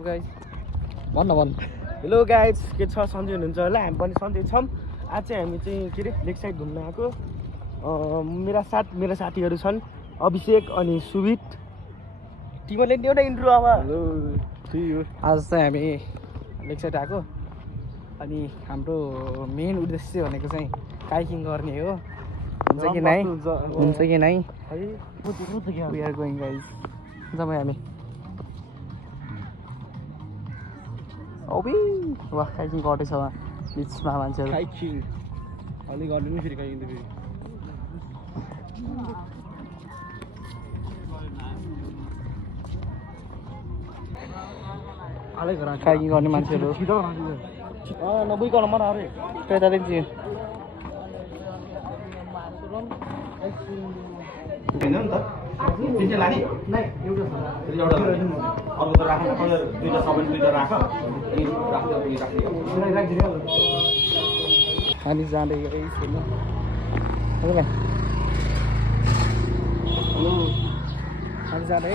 guys भन्न hello guys के छ सन्चै हुनुहुन्छ होला हामी पनि सन्चै छौँ आज चाहिँ हामी चाहिँ के अरे लेक साइड घुम्न आएको मेरा साथीहरू छन् अभिषेक अनि सुबित तिमीले नि एउटा इन्ट्रो अब हेलो आज चाहिँ हामी लेक साइड आएको अनि हाम्रो मेन उद्देश्य भनेको चाहिँ काइकिङ गर्ने हो हुन्छ कि नै वी आर गोइङ गाइज जाउँ हामी ओबी वाह काइकिङ गर्दैछ वहाँ बिचमा मान्छेहरू काइकिङ अलि गर्नु नि फेरि काइकिङ त फेरि काइकिङ गर्ने मान्छेहरू नबुइकन मन अरे त्यता देख्छु होइन नि त तिनटा लाने एउटा अर्को त राख्नु दुईवटा सबै दुईवटा राख हामी जाँदै छैन हामी जाँदै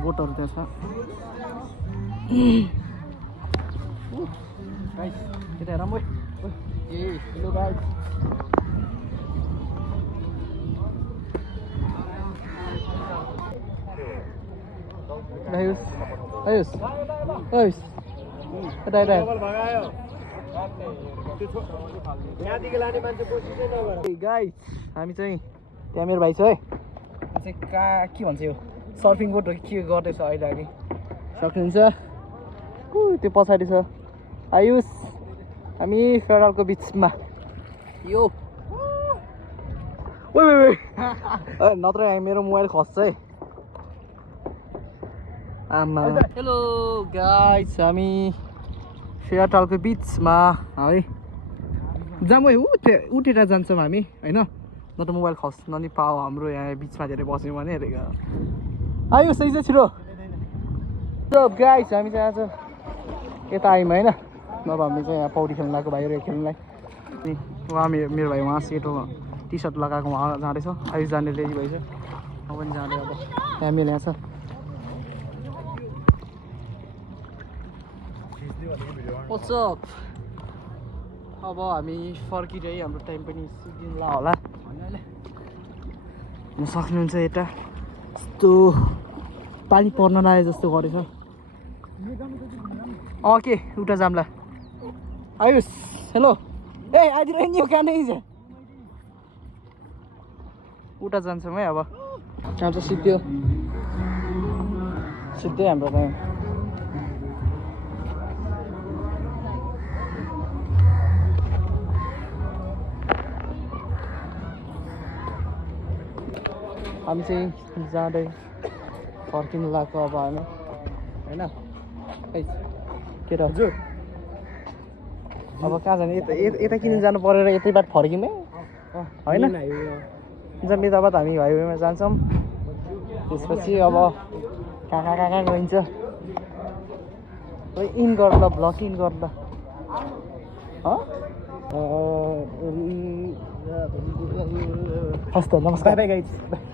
बोटहरू त्यहाँ छ गाइस यता हेर म ए हेलो गाइस आयुष आयुष आयुष यता यता गाइस हामी चाहिँ त्यहाँ मेरो भाइ छ है चाहिँ कहाँ के भन्छ यो सर्फिङ बोटहरू के गर्दैछ अहिले हामी सक्नुहुन्छ त्यो पछाडि छ आयुष हामी फेडरलको बिचमा यो नत्र मेरो मोबाइल खस्छ है आमा हेलो गाइस हामी फेडरलको बिचमा है जाम उठेर जान्छौँ हामी होइन न त मोबाइल खस्न नि पाऊ हाम्रो यहाँ बिचमा धेरै बस्यौँ भने आयो सही छ छिटो गाइस हामी चाहिँ आज यता आयौँ होइन नभए हामी चाहिँ यहाँ पौडी खेल्नु लगाएको भाइहरू खेल्नुलाई अनि उहाँ मेरो भाइ उहाँ सेतो टी सर्ट लगाएको उहाँ जाँदैछ आयुष जाने रेडी भएछ म पनि जाँदै अब यहाँ यहाँ छ वाट्सअप अब हामी फर्किरहे हाम्रो टाइम पनि सिद्धिँला होला होइन सक्नुहुन्छ यता यस्तो पानी पर्न लाग्यो जस्तो गरेछ के उता जाम्ला आयुष हेलो ए आइदिएर नि कहाँ नै छ उता जान्छौँ है अब काम चाहिँ सिद्धि हाम्रो टाइम हामी चाहिँ जाँदै फर्किनु लाग्यो अब हामी होइन के र हजुर अब कहाँ जाने यता किन जानु परेर यतै बाटो फर्क्यौँ है होइन जमिदाबाद हामी हाइवेमा जान्छौँ त्यसपछि अब कहाँ गइन्छ इन गर ल ब्लक इन गर ल हस् त नमस्कार बाई गाइस